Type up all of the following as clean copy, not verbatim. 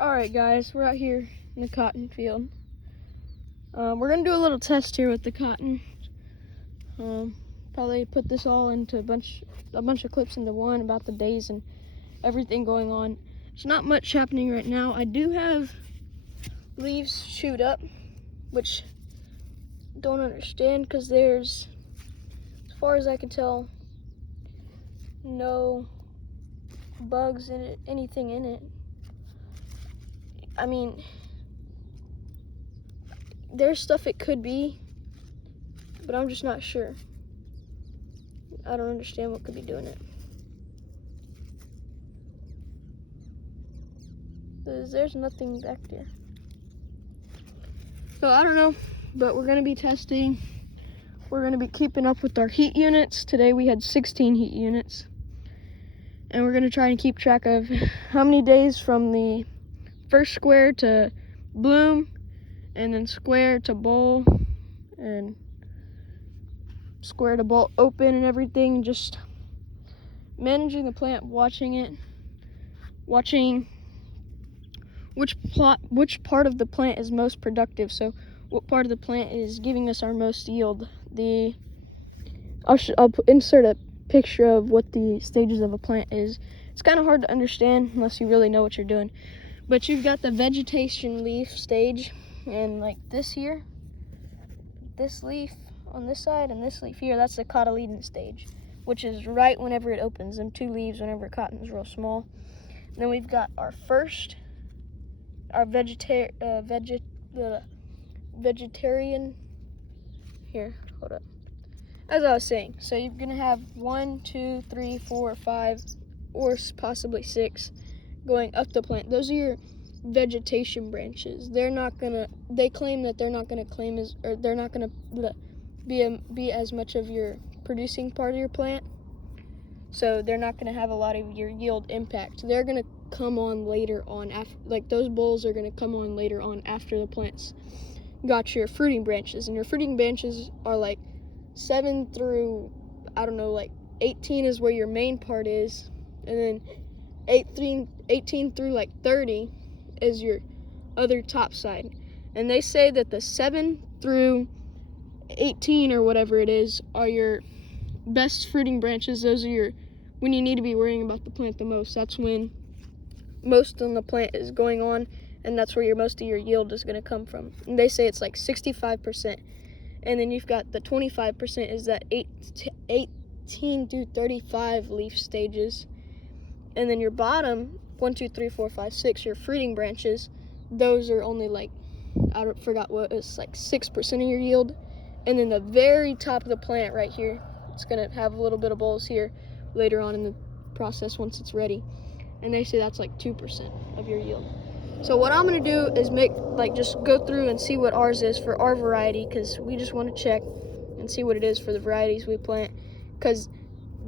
Alright guys, we're out here in the cotton field. We're gonna do a little test here with the cotton. Probably put this all into a bunch of clips into one about the days and everything going on. There's not much happening right now. I do have leaves chewed up, which I don't understand because there's, as far as I can tell, no bugs in it, anything in it. I mean, there's stuff it could be, but I'm just not sure. I don't understand what could be doing it. There's nothing back there. So I don't know, but we're gonna be testing. We're gonna be keeping up with our heat units. Today we had 16 heat units. And we're gonna try and keep track of how many days from the first square to bloom, and then square to bowl, and square to bowl open and everything. Just managing the plant, watching it, watching which part of the plant is most productive. So what part of the plant is giving us our most yield. I'll insert a picture of what the stages of a plant is. It's kind of hard to understand unless you really know what you're doing. But you've got the vegetation leaf stage, and like this here, this leaf on this side and this leaf here, that's the cotyledon stage, which is right whenever it opens, them two leaves whenever cotton's real small. And then we've got our vegetarian, here, hold up. As I was saying, so you're gonna have 1, 2, 3, 4, 5, or possibly 6 going up the plant. Those are your vegetation branches. They claim that they're not gonna be as much of your producing part of your plant. So they're not gonna have a lot of your yield impact. They're gonna come on later on, those bolls are gonna come on later on after the plant's got your fruiting branches. And your fruiting branches are like 7 through, 18 is where your main part is. And then 18 through like 30 is your other top side. And they say that the 7 through 18 or whatever it is are your best fruiting branches. Those are when you need to be worrying about the plant the most. That's when most of the plant is going on, and that's where most of your yield is going to come from. And they say it's like 65%. And then you've got the 25% is that 18 through 35 leaf stages. And then your bottom 1, 2, 3, 4, 5, 6, your fruiting branches, those are only like, forgot what, it's like 6% of your yield. And then the very top of the plant right here, it's gonna have a little bit of bolls here later on in the process once it's ready. And they say that's like 2% of your yield. So what I'm gonna do is just go through and see what ours is for our variety, because we just want to check and see what it is for the varieties we plant. Because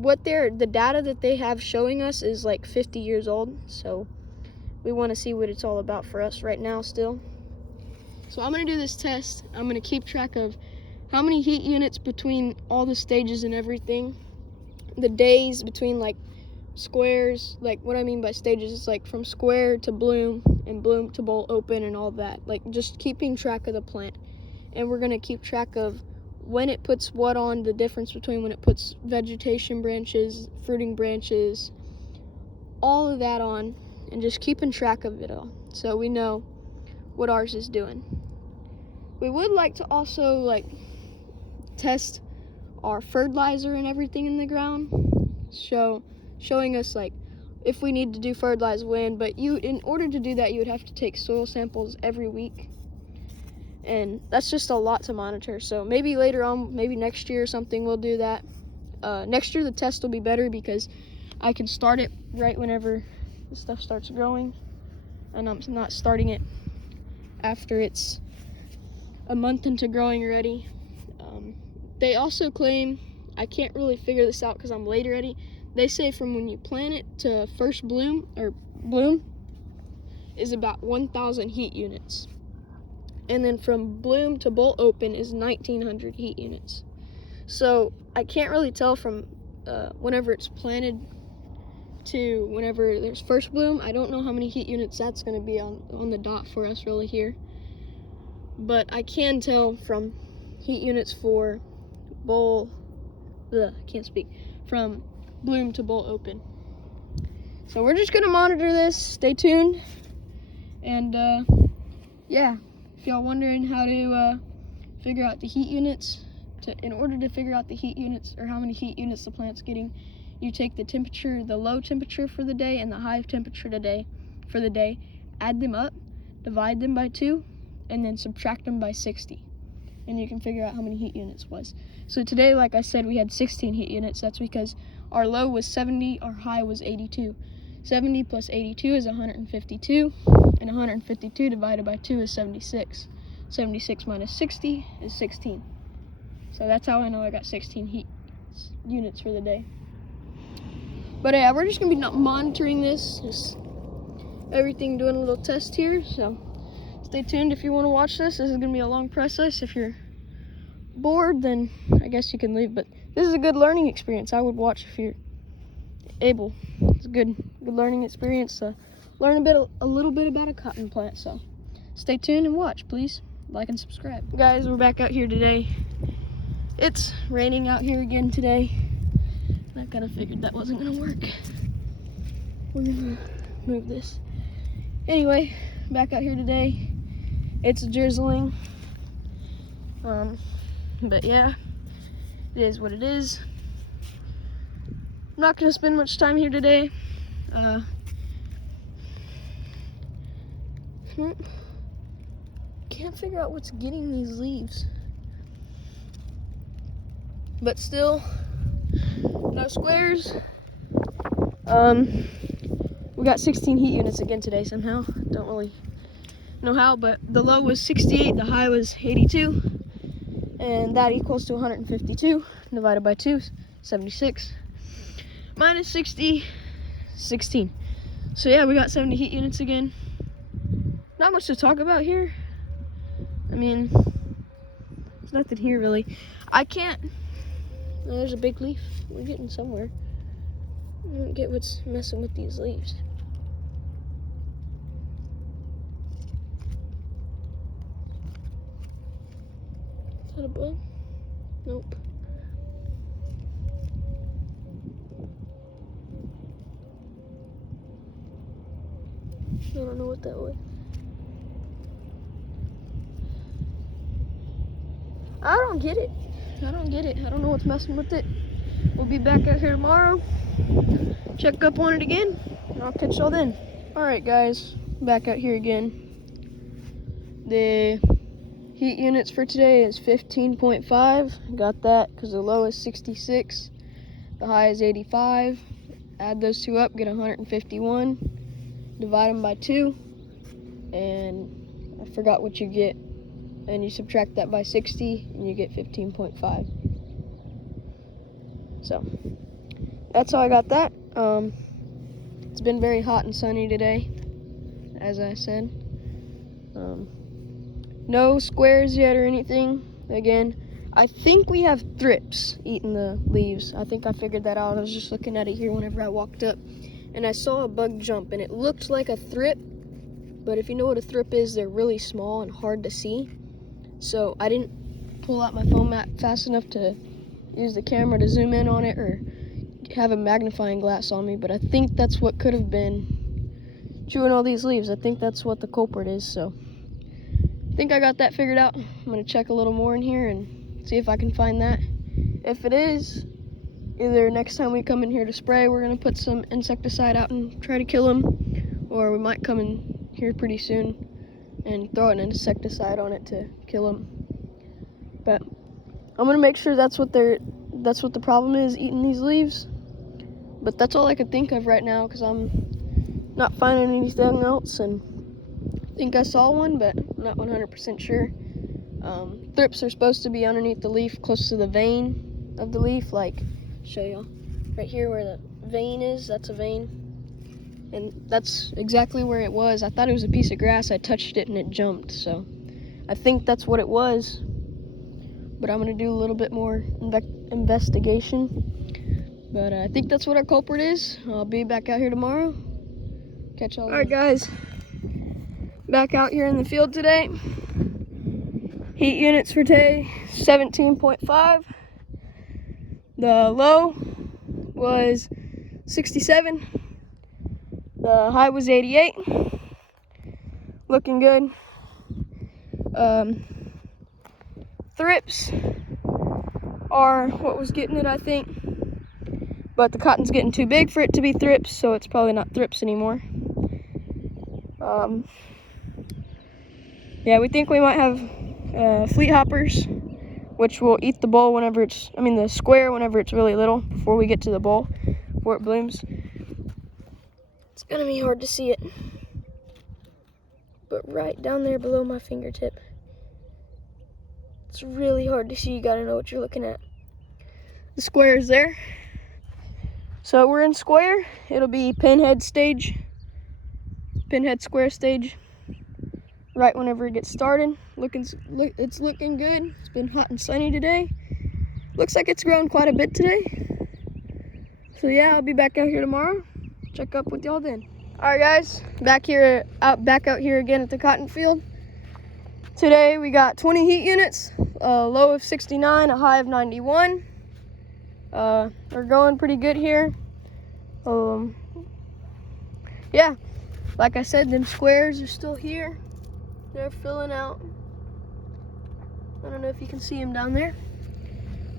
the data that they have showing us is like 50 years old, so we want to see what it's all about for us right now still. So I'm going to do this test. I'm going to keep track of how many heat units between all the stages and everything, the days between like squares, like what I mean by stages is like from square to bloom and bloom to bowl open and all that, like just keeping track of the plant. And we're going to keep track of when it puts what on, the difference between when it puts vegetation branches, fruiting branches, all of that on, and just keeping track of it all so we know what ours is doing. We would like to also test our fertilizer and everything in the ground, showing us like if we need to do fertilize when, but in order to do that you would have to take soil samples every week. And that's just a lot to monitor. So maybe later on, maybe next year or something, we'll do that. Next year the test will be better because I can start it right whenever the stuff starts growing, and I'm not starting it after it's a month into growing already. They also claim, I can't really figure this out because I'm late already, they say from when you plant it to first bloom is about 1,000 heat units. And then from bloom to bowl open is 1,900 heat units. So I can't really tell from whenever it's planted to whenever there's first bloom. I don't know how many heat units that's going to be on the dot for us really here. But I can tell from heat units for from bloom to bowl open. So we're just going to monitor this. Stay tuned. And yeah, if y'all wondering how to figure out the heat units, in order to figure out the heat units or how many heat units the plant's getting, you take the temperature, the low temperature for the day and the high temperature for the day, add them up, divide them by 2, and then subtract them by 60. And you can figure out how many heat units was. So today, like I said, we had 16 heat units. That's because our low was 70, our high was 82. 70 plus 82 is 152, and 152 divided by 2 is 76. 76 minus 60 is 16. So that's how I know I got 16 heat units for the day. But yeah, we're just gonna be monitoring this, just everything, doing a little test here. So stay tuned if you want to watch this. This is gonna be a long process. If you're bored, then I guess you can leave. But this is a good learning experience. I would watch if you're able. It's a good learning experience to learn a little bit about a cotton plant. So stay tuned and watch, please. Like and subscribe. Guys, we're back out here today. It's raining out here again today. I kind of figured that wasn't gonna work. We're gonna move this. Anyway, back out here today. It's drizzling. But yeah, it is what it is. I'm not gonna spend much time here today. Can't figure out what's getting these leaves. But still, no squares. We got 16 heat units again today somehow. Don't really know how, but the low was 68, the high was 82. And that equals to 152 divided by 2, 76. Minus 60, 16. So yeah, we got 70 heat units again. Not much to talk about here. I mean, there's nothing here really. I can't. Oh, there's a big leaf. We're getting somewhere. I don't get what's messing with these leaves. Is that a bug? Nope. I don't know what that was. I don't get it. I don't know what's messing with it. We'll be back out here tomorrow. Check up on it again. And I'll catch y'all then. Alright guys, back out here again. The heat units for today is 15.5. Got that because the low is 66. The high is 85. Add those two up, get 151. Divide them by 2. And I forgot what you get. And you subtract that by 60 and you get 15.5. So that's how I got that. It's been very hot and sunny today, as I said. No squares yet or anything. Again, I think we have thrips eating the leaves. I think I figured that out. I was just looking at it here whenever I walked up, and I saw a bug jump, and it looked like a thrip. But if you know what a thrip is, they're really small and hard to see. So I didn't pull out my phone map fast enough to use the camera to zoom in on it or have a magnifying glass on me, but I think that's what could have been chewing all these leaves. I think that's what the culprit is, so I think I got that figured out. I'm gonna check a little more in here and see if I can find that. If it is, either next time we come in here to spray, we're gonna put some insecticide out and try to kill them, or we might come in here pretty soon and throw an insecticide on it to kill them. But I'm gonna make sure that's what the problem is, eating these leaves. But that's all I could think of right now because I'm not finding anything else, and I think I saw one, but I'm not 100% sure. Thrips are supposed to be underneath the leaf, close to the vein of the leaf. Like, show y'all right here where the vein is. That's a vein. And that's exactly where it was. I thought it was a piece of grass. I touched it and it jumped. So I think that's what it was. But I'm going to do a little bit more investigation. But I think that's what our culprit is. I'll be back out here tomorrow. Catch y'all. All right, guys. Back out here in the field today. Heat units for today, 17.5. The low was 67. The high was 88. Looking good. Thrips are what was getting it, I think. But the cotton's getting too big for it to be thrips, so it's probably not thrips anymore. Yeah, we think we might have fleet hoppers, which will eat the boll whenever the square whenever it's really little, before we get to the boll, before it blooms. It's gonna be hard to see it, but right down there below my fingertip, it's really hard to see. You gotta know what you're looking at. The square is there. So we're in square. It'll be pinhead stage, pinhead square stage, right whenever it gets started. It's looking good. It's been hot and sunny today. Looks like it's grown quite a bit today. So yeah, I'll be back out here tomorrow. Check up with y'all then. All right, guys, back out here again at the cotton field. Today we got 20 heat units, a low of 69, a high of 91. We're going pretty good here. Yeah, like I said, them squares are still here. They're filling out. I don't know if you can see them down there.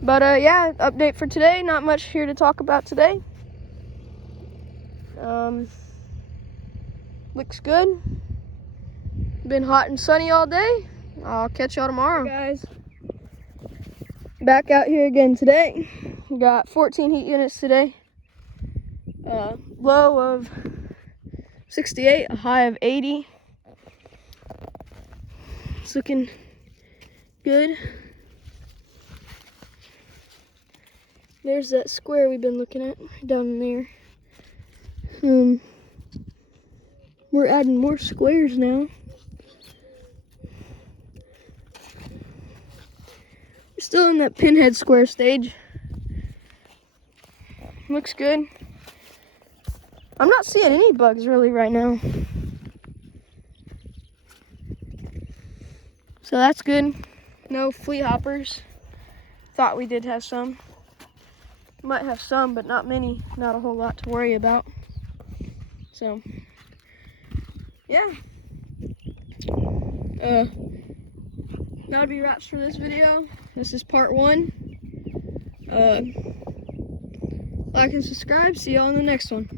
But yeah, update for today. Not much here to talk about today. Looks good. Been hot and sunny all day. I'll catch y'all tomorrow. Hey guys, back out here again today. We got 14 heat units today. Low of 68, a high of 80. It's looking good. There's that square we've been looking at down there. We're adding more squares now. We're still in that pinhead square stage. Looks good. I'm not seeing any bugs really right now. So that's good. No flea hoppers. Thought we did have some. Might have some, but not many. Not a whole lot to worry about. So, yeah. That'll be wraps for this video. This is part 1. Like and subscribe. See y'all in the next one.